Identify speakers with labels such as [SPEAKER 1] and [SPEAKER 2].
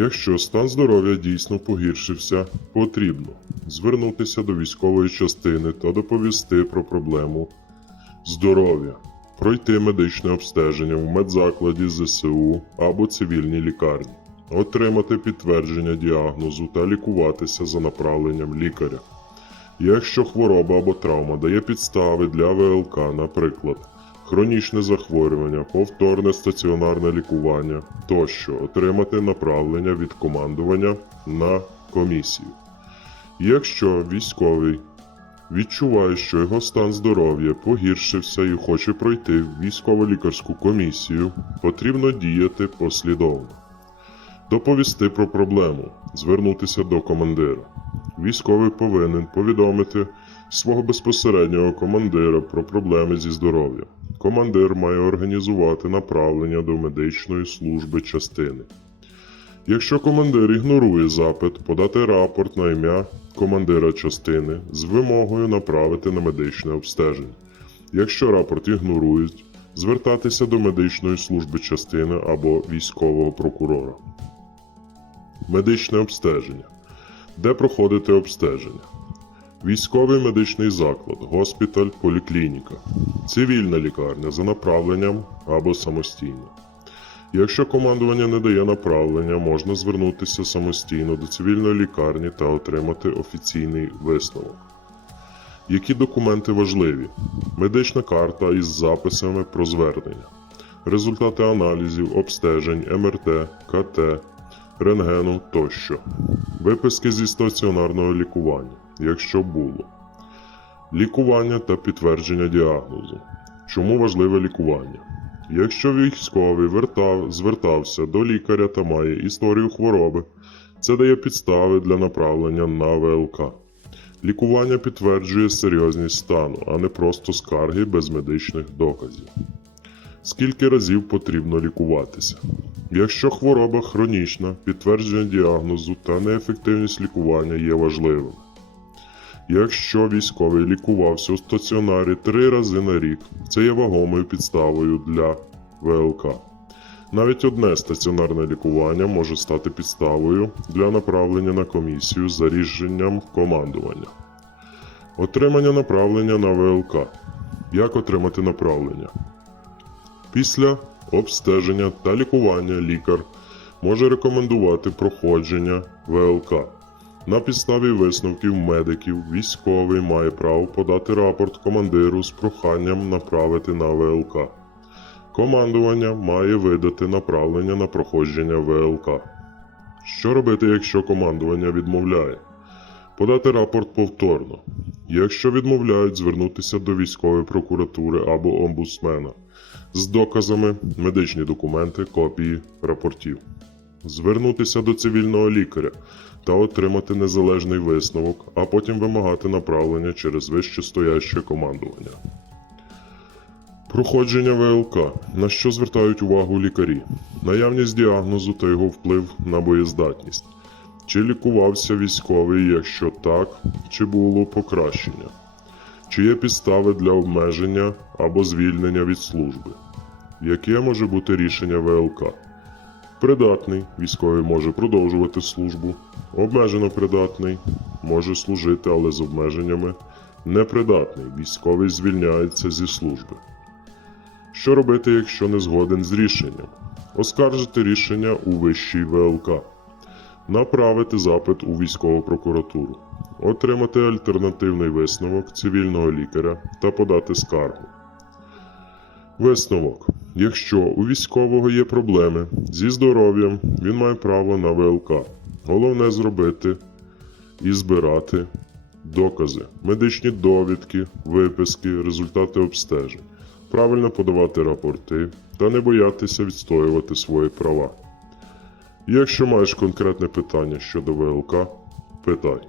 [SPEAKER 1] Якщо стан здоров'я дійсно погіршився, потрібно звернутися до військової частини та доповісти про проблему здоров'я, пройти медичне обстеження в медзакладі ЗСУ або цивільній лікарні, отримати підтвердження діагнозу та лікуватися за направленням лікаря. Якщо хвороба або травма дає підстави для ВЛК, наприклад, хронічне захворювання, повторне стаціонарне лікування тощо, отримати направлення від командування на комісію. Якщо військовий відчуває, що його стан здоров'я погіршився і хоче пройти військово-лікарську комісію, потрібно діяти послідовно. Доповісти про проблему, звернутися до командира. Військовий повинен повідомити свого безпосереднього командира про проблеми зі здоров'ям. Командир має організувати направлення до медичної служби частини. Якщо командир ігнорує запит, подати рапорт на ім'я командира частини з вимогою направити на медичне обстеження. Якщо рапорт ігнорують, звертатися до медичної служби частини або військового прокурора. Медичне обстеження. Де проходити обстеження? Військовий медичний заклад, госпіталь, поліклініка, цивільна лікарня за направленням або самостійно. Якщо командування не дає направлення, можна звернутися самостійно до цивільної лікарні та отримати офіційний висновок. Які документи важливі? Медична карта із записами про звернення, результати аналізів, обстежень, МРТ, КТ, рентгену тощо, виписки зі стаціонарного лікування, якщо було, лікування та підтвердження діагнозу. Чому важливе лікування? Якщо військовий вертав, звертався до лікаря та має історію хвороби, це дає підстави для направлення на ВЛК. Лікування підтверджує серйозність стану, а не просто скарги без медичних доказів. Скільки разів потрібно лікуватися? Якщо хвороба хронічна, підтвердження діагнозу та неефективність лікування є важливим. Якщо військовий лікувався у стаціонарі три рази на рік, це є вагомою підставою для ВЛК. Навіть одне стаціонарне лікування може стати підставою для направлення на комісію за рішенням командування. Отримання направлення на ВЛК. Як отримати направлення? Після обстеження та лікування лікар може рекомендувати проходження ВЛК. На підставі висновків медиків військовий має право подати рапорт командиру з проханням направити на ВЛК. Командування має видати направлення на проходження ВЛК. Що робити, якщо командування відмовляє? Подати рапорт повторно. Якщо відмовляють, звернутися до військової прокуратури або омбудсмена з доказами, медичні документи, копії рапортів. Звернутися до цивільного лікаря та отримати незалежний висновок, а потім вимагати направлення через вищестояще командування. Проходження ВЛК. На що звертають увагу лікарі? Наявність діагнозу та його вплив на боєздатність. Чи лікувався військовий, якщо так, чи було покращення? Чи є підстави для обмеження або звільнення від служби? Яке може бути рішення ВЛК? Придатний військовий може продовжувати службу. Обмежено придатний може служити, але з обмеженнями. Непридатний військовий звільняється зі служби. Що робити, якщо не згоден з рішенням? Оскаржити рішення у вищій ВЛК. Направити запит у військову прокуратуру. Отримати альтернативний висновок цивільного лікаря та подати скаргу. Висновок. Якщо у військового є проблеми зі здоров'ям, він має право на ВЛК. Головне зробити і збирати докази, медичні довідки, виписки, результати обстежень, правильно подавати рапорти та не боятися відстоювати свої права. Якщо маєш конкретне питання щодо ВЛК, питай.